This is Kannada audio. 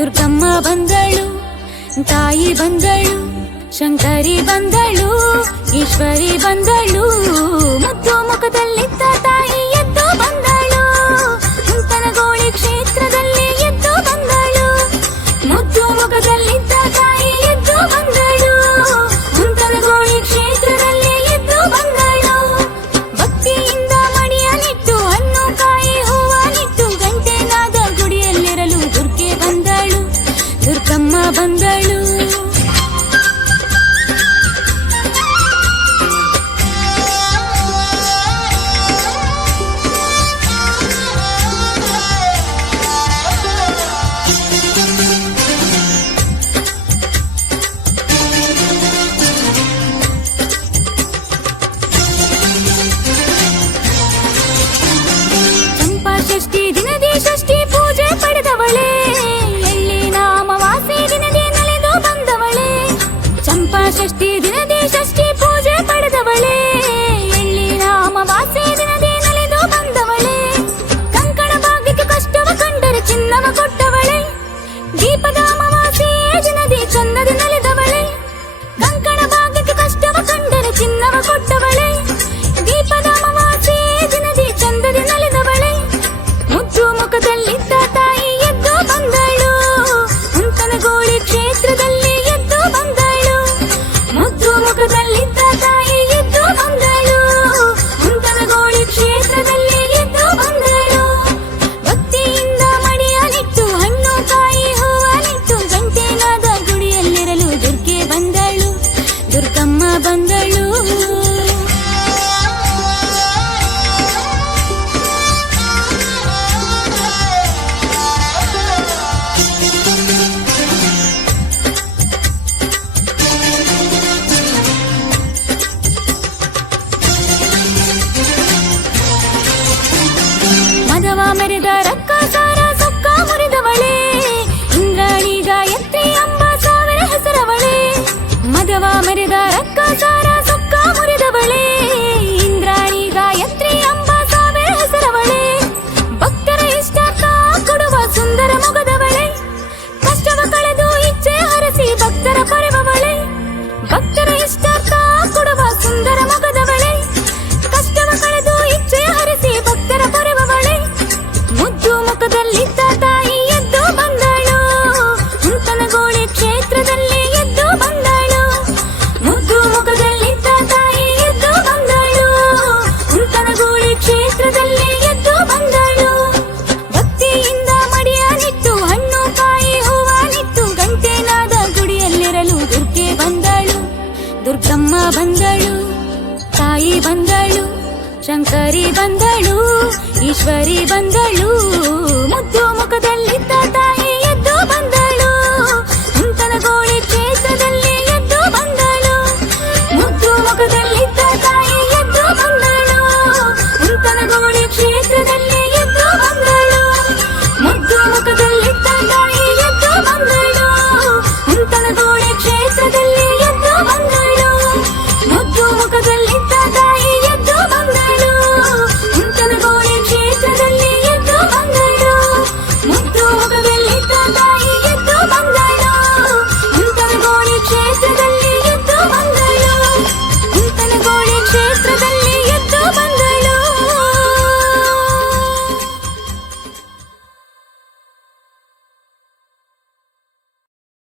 ದುರ್ಗಮ್ಮ ಬಂದಳು ತಾಯಿ ಬಂದಳು ಶಂಕರಿ ಬಂದಳು ಈಶ್ವರಿ ಬಂದಳು ಮುದ್ದು ಮುಖದಲ್ಲಿದ್ದ ತಾಯಿ മരുതറക്ക ಬಂದಳು ತಾಯಿ ಬಂದಳು ಶಂಕರಿ ಬಂದಳು ಈಶ್ವರಿ ಬಂದಳು ಮುದ್ದು ಮುಖದಲ್ಲಿದ್ದ ತಾಯಿ